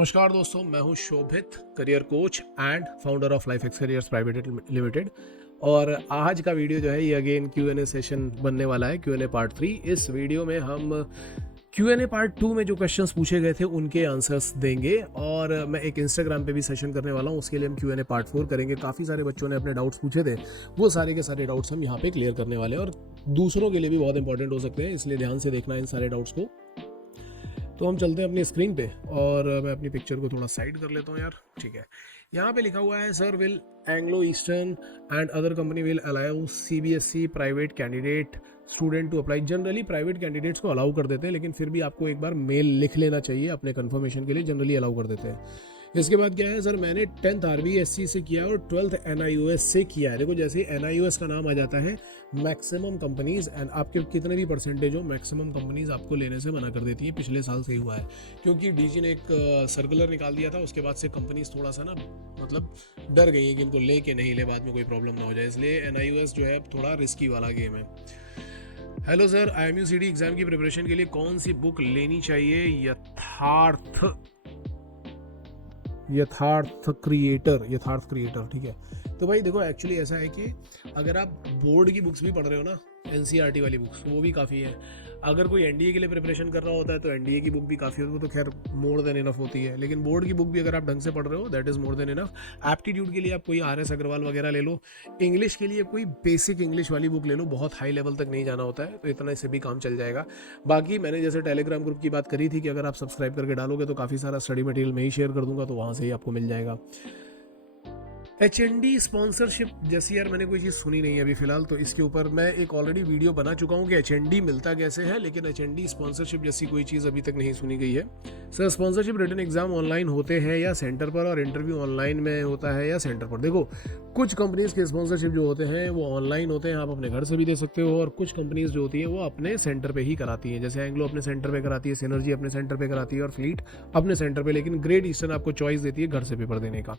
नमस्कार दोस्तों, मैं हूं Shobhit, career coach and founder of Life X Careers private limited. और आज का वीडियो जो है ये अगेन Q&A सेशन बनने वाला है, Q&A पार्ट 3। इस वीडियो में हम Q&A पार्ट 2 में जो क्वेश्चंस पूछे गए थे उनके आंसर्स देंगे, और मैं एक इंस्टाग्राम पे भी सेशन करने वाला हूँ। उसके लिए हम Q&A पार्ट 4 करेंगे। काफ़ी सारे बच्चों ने अपने डाउट्स पूछे थे, वो सारे के सारे डाउट्स हम यहाँ पे क्लियर करने वाले हैं, और दूसरों के लिए भी बहुत इंपॉर्टेंट हो सकते हैं, इसलिए ध्यान से देखना इन सारे डाउट्स को। तो हम चलते हैं अपनी स्क्रीन पे, और मैं अपनी पिक्चर को थोड़ा साइड कर लेता हूँ यार। ठीक है, यहाँ पे लिखा हुआ है, sir will Anglo Eastern and other company will allow CBSE private candidate student to apply. Generally private candidates को अलाउ कर देते हैं, लेकिन फिर भी आपको एक बार मेल लिख लेना चाहिए अपने कंफर्मेशन के लिए। जनरली अलाउ कर देते हैं। इसके बाद क्या है, सर मैंने 10th RBSC से किया और 12th NIOS से किया है। देखो, जैसे ही NIOS का नाम आ जाता है, मैक्सिमम कंपनीज एंड आपके कितने भी परसेंटेज हो, मैक्सिमम कंपनीज आपको लेने से मना कर देती है। पिछले साल से ही हुआ है, क्योंकि DG ने एक सर्कुलर निकाल दिया था। उसके बाद से कंपनीज थोड़ा सा ना मतलब डर गई है कि इनको ले के नहीं ले, बाद में कोई प्रॉब्लम ना हो जाए। इसलिए NIOS जो है अब थोड़ा रिस्की वाला गेम है। हेलो सर, IMUCD एग्जाम की प्रिपरेशन के लिए कौन सी बुक लेनी चाहिए? यथार्थ क्रिएटर। ठीक है, तो भाई देखो, एक्चुअली ऐसा है कि अगर आप बोर्ड की बुक्स भी पढ़ रहे हो ना, NCERT वाली बुक्स, तो वो भी काफ़ी है। अगर कोई NDA के लिए प्रिपरेशन कर रहा होता है तो NDA की बुक भी काफ़ी होती है, वो तो खैर मोर देन इनफ होती है। लेकिन बोर्ड की बुक भी अगर आप ढंग से पढ़ रहे हो, that is more than enough. Aptitude के लिए आप कोई RS अग्रवाल वगैरह ले लो। इंग्लिश के लिए कोई बेसिक इंग्लिश वाली बुक ले लो, बहुत हाई लेवल तक नहीं जाना होता है, तो इतना इससे भी काम चल जाएगा। बाकी मैंने जैसे टेलीग्राम ग्रुप की बात करी थी कि अगर आप सब्सक्राइब करके डालोगे तो काफ़ी सारा स्टडी मटेरियल मैं ही शेयर कर दूंगा, तो वहाँ से ही आपको मिल जाएगा। HND स्पॉन्सरशिप जैसी यार मैंने कोई चीज़ सुनी नहीं है अभी फिलहाल, तो इसके ऊपर मैं एक ऑलरेडी वीडियो बना चुका हूँ कि HND मिलता कैसे है, लेकिन HND स्पॉन्सरशिप जैसी कोई चीज़ अभी तक नहीं सुनी गई है। Sir, sponsorship written exam online होते हैं या सेंटर पर, और इंटरव्यू ऑनलाइन में होता है या सेंटर पर? देखो, कुछ कंपनीज के स्पॉन्सरशिप जो होते हैं वो ऑनलाइन होते हैं, आप अपने घर से भी दे सकते हो, और कुछ कंपनीज जो होती हैं वो अपने सेंटर पे ही कराती हैं। जैसे एंग्लो अपने सेंटर पे कराती है, सिनर्जी अपने सेंटर पे कराती है, और फ्लीट अपने सेंटर पे। लेकिन ग्रेट ईस्टर्न आपको चॉइस देती है घर से पेपर देने का।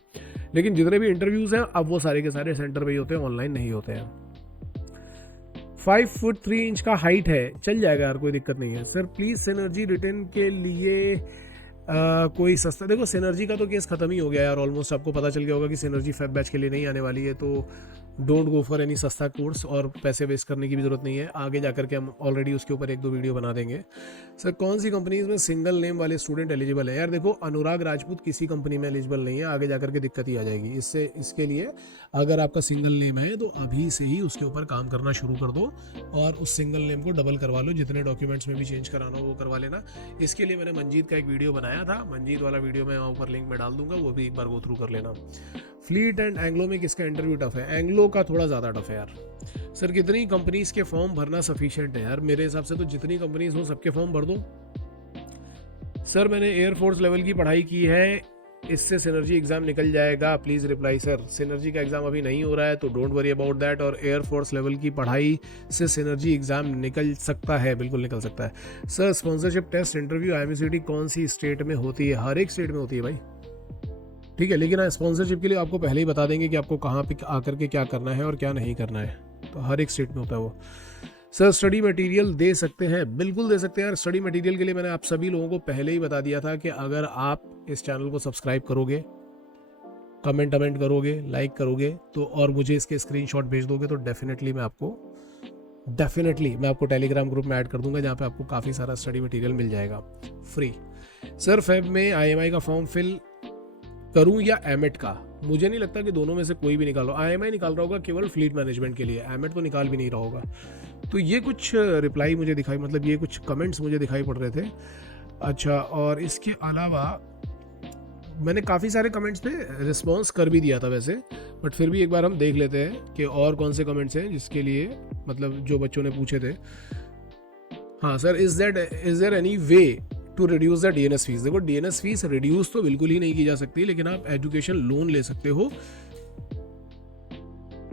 लेकिन जितने भी इंटरव्यूज हैं अब वो सारे के सारे सेंटर पे ही होते हैं, ऑनलाइन नहीं होते हैं। 5 फुट 3 इंच का हाइट है, चल जाएगा यार, कोई दिक्कत नहीं है। सर प्लीज सिनर्जी रिटर्न के लिए कोई सस्ता। देखो, सिनर्जी का तो केस खत्म ही हो गया यार, ऑलमोस्ट आपको पता चल गया होगा कि सिनर्जी फेब बैच के लिए नहीं आने वाली है। तो डोंट गो फॉर एनी सस्ता कोर्स, और पैसे वेस्ट करने की भी जरूरत नहीं है। आगे जाकर के हम ऑलरेडी उसके ऊपर 1-2 वीडियो बना देंगे। सर, कौन सी कंपनीज में सिंगल नेम वाले स्टूडेंट एलिजिबल है? यार देखो, अनुराग राजपूत किसी कंपनी में एलिजिबल नहीं है, आगे जाकर के दिक्कत ही आ जाएगी। इसके लिए अगर आपका सिंगल नेम है तो अभी से ही उसके ऊपर काम करना शुरू कर दो, और उस सिंगल नेम को डबल करवा लो। जितने डॉक्यूमेंट्स में भी चेंज कराना हो वो करवा लेना। इसके लिए मैंने मंजीत का एक वीडियो बनाया था, मंजीत वाला वीडियो मैं ऊपर लिंक में डाल दूंगा, वो भी एक बार गो थ्रू कर लेना। फ्लीट एंड एंग्लो में किसका इंटरव्यू टफ है? एंग्लो का थोड़ा ज़्यादा टफ है यार। सर, कितनी कंपनीज के फॉर्म भरना सफिशिएंट है? यार मेरे हिसाब से तो जितनी कंपनीज हो सबके फॉर्म भर दो। सर, मैंने एयरफोर्स लेवल की पढ़ाई की है, इससे सिनर्जी एग्जाम निकल जाएगा, प्लीज़ रिप्लाई। सर, सिनर्जी का एग्जाम अभी नहीं हो रहा है, तो डोंट वरी अबाउट दैट। और एयरफोर्स लेवल की पढ़ाई से सिनर्जी एग्जाम निकल सकता है, बिल्कुल निकल सकता है। Sir, sponsorship test interview IMUCD कौन सी स्टेट में होती है? हर एक स्टेट में होती है भाई, ठीक है। लेकिन स्पॉन्सरशिप के लिए आपको पहले ही बता देंगे कि आपको कहाँ पे आकर के क्या करना है और क्या नहीं करना है, तो हर एक स्टेट में होता है वो। सर, स्टडी मटेरियल दे सकते हैं? बिल्कुल दे सकते हैं यार। स्टडी मटेरियल के लिए मैंने आप सभी लोगों को पहले ही बता दिया था कि अगर आप इस चैनल को सब्सक्राइब करोगे, कमेंट करोगे, लाइक करोगे, तो और मुझे इसके स्क्रीनशॉट भेज दोगे, तो डेफिनेटली मैं आपको टेलीग्राम ग्रुप में ऐड कर दूंगा, जहाँ पे आपको काफ़ी सारा स्टडी मटेरियल मिल जाएगा फ्री। सर, फेब में IMI का फॉर्म फिल करूं या एमेट का? मुझे नहीं लगता कि दोनों में से कोई भी निकालो। IMI निकाल रहा होगा केवल फ्लीट मैनेजमेंट के लिए, एमेट तो निकाल भी नहीं रहा होगा। तो ये कुछ रिप्लाई मुझे दिखाई, मतलब ये कुछ कमेंट्स मुझे दिखाई पड़ रहे थे। अच्छा, और इसके अलावा मैंने काफ़ी सारे कमेंट्स पे रिस्पॉन्स कर भी दिया था वैसे, बट फिर भी एक बार हम देख लेते हैं कि और कौन से कमेंट्स हैं जिसके लिए, मतलब जो बच्चों ने पूछे थे। हाँ sir, is there any way to reduce the DNS fees? देखो, DNS फीस रिड्यूस तो बिल्कुल ही नहीं की जा सकती, लेकिन आप एजुकेशन लोन ले सकते हो,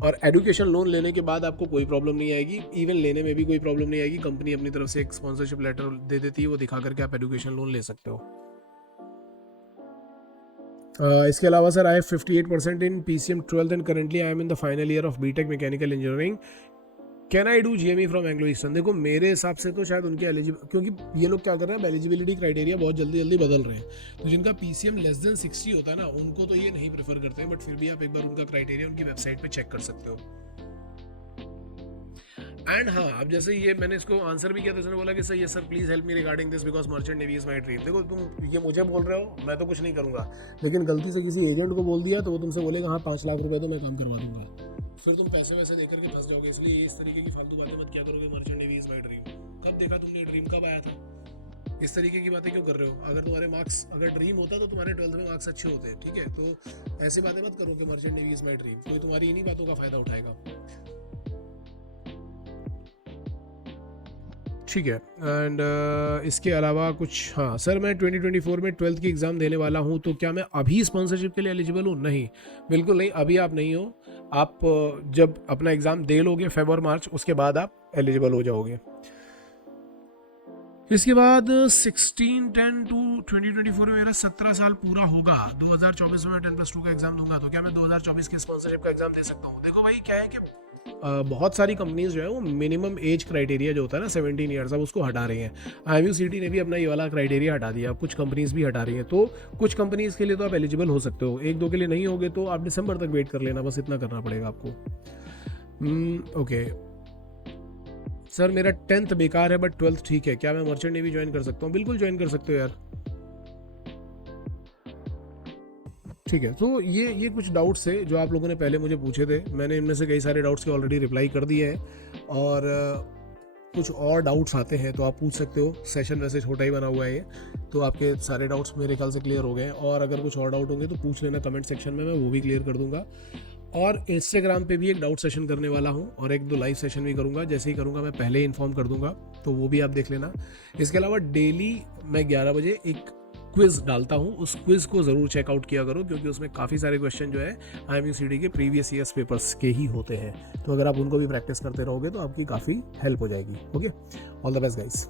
और एजुकेशन लोन लेने के बाद आपको कोई प्रॉब्लम नहीं आएगी। इवन लेने में भी कोई प्रॉब्लम नहीं आएगी, कंपनी अपनी तरफ से एक स्पॉन्सरशिप लेटर दे देती है, वो दिखा करके आप एजुकेशन लोन ले सकते हो। इसके अलावा sir, I have 58% in PCM 12th and currently I am in the final year of BTech mechanical engineering. Can I do GME from Anglo eastern? देखो मेरे हिसाब से तो शायद उनके एलिजिबल, क्योंकि ये लोग क्या कर रहे हैं, एलिजिबिलिटी क्राइटेरिया बहुत जल्दी जल्दी बदल रहे हैं, तो जिनका PCM लेस देन 60 होता है ना, उनको तो ये नहीं प्रेफर करते हैं, बट फिर भी आप एक बार उनका क्राइटेरिया उनकी वेबसाइट पे चेक कर सकते हो। एंड हाँ, अब जैसे ये मैंने इसको आंसर भी किया तो इसने बोला कि सर ये sir please help me regarding this because merchant navy is my dream. देखो तुम ये मुझे बोल रहे हो, मैं तो कुछ नहीं करूँगा, लेकिन गलती से किसी एजेंट को बोल दिया तो वो तुमसे बोलेगा हाँ 5 लाख रुपए तो मैं काम करवा दूंगा, फिर तुम पैसे वैसे देकर के फंस जाओगे। इसलिए इस तरीके की फालतू बातें मत किया करोगे, merchant navy is my dream. कब देखा तुमने ड्रीम, कब आया था? इस तरीके की बातें क्यों कर रहे हो? अगर तुम्हारे मार्क्स, अगर ड्रीम होता तो तुम्हारे 12th में मार्क्स अच्छे होते हैं, ठीक है? तो ऐसी बातें मत करो कि merchant navy is my dream, कोई तुम्हारी इन्हीं बातों का फायदा उठाएगा, ठीक है। एंड इसके अलावा कुछ, हाँ सर मैं 2024 में 12th की एग्ज़ाम देने वाला हूँ, तो क्या मैं अभी स्पॉन्सरशिप के लिए एलिजिबल हूँ? नहीं, बिल्कुल नहीं, अभी आप नहीं हो। आप जब अपना एग्ज़ाम दे लोगे Feb और March, उसके बाद आप एलिजिबल हो जाओगे। इसके बाद 16/10/2024 में मेरा 17 साल पूरा होगा, 2024 में मैं 10+2 का एग्ज़ाम दूंगा, तो क्या मैं 2024 के स्पॉन्सरशिप का एग्ज़ाम दे सकता हूँ? देखो भाई क्या है कि बहुत सारी कंपनीज जो है वो मिनिमम एज क्राइटेरिया जो होता है ना 17 ईयर्स, अब उसको हटा रही हैं। IMUCT ने भी अपना ये वाला क्राइटेरिया हटा दिया, कुछ कंपनीज भी हटा रही हैं, तो कुछ कंपनीज के लिए तो आप एलिजिबल हो सकते हो, 1-2 के लिए नहीं होगे तो आप दिसंबर तक वेट कर लेना, बस इतना करना पड़ेगा आपको। ओके सर मेरा 10th बेकार है बट 12th ठीक है, क्या मैं मर्चेंट नेवी ज्वाइन कर सकता हूँ? बिल्कुल ज्वाइन कर सकते हो यार, ठीक है। तो ये कुछ डाउट्स थे जो आप लोगों ने पहले मुझे पूछे थे, मैंने इनमें से कई सारे डाउट्स के ऑलरेडी रिप्लाई कर दिए हैं, और कुछ और डाउट्स आते हैं तो आप पूछ सकते हो। सेशन वैसे छोटा ही बना हुआ है ये, तो आपके सारे डाउट्स मेरे ख्याल से क्लियर हो गए हैं, और अगर कुछ और डाउट होंगे तो पूछ लेना कमेंट सेक्शन में, मैं वो भी क्लियर कर दूंगा। और इंस्टाग्राम पे भी एक डाउट सेशन करने वाला हूँ, और 1-2 लाइव सेशन भी करूँगा, जैसे ही करूँगा मैं पहले ही इन्फॉर्म कर दूंगा, तो वो भी आप देख लेना। इसके अलावा डेली मैं 11 बजे एक क्विज डालता हूँ, उस क्विज को ज़रूर चेकआउट किया करो, क्योंकि उसमें काफ़ी सारे क्वेश्चन जो है IMUCT के प्रीवियस ईयर्स पेपर्स के ही होते हैं, तो अगर आप उनको भी प्रैक्टिस करते रहोगे तो आपकी काफ़ी हेल्प हो जाएगी। Okay, all the best guys.